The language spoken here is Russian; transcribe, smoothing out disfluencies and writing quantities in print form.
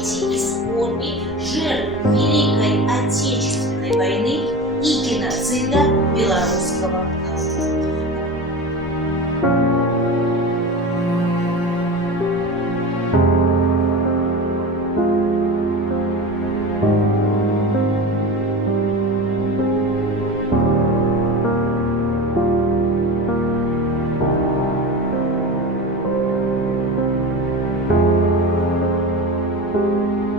памяти и скорби жертв Великой Отечественной войны и геноцида белорусского народа. Thank you.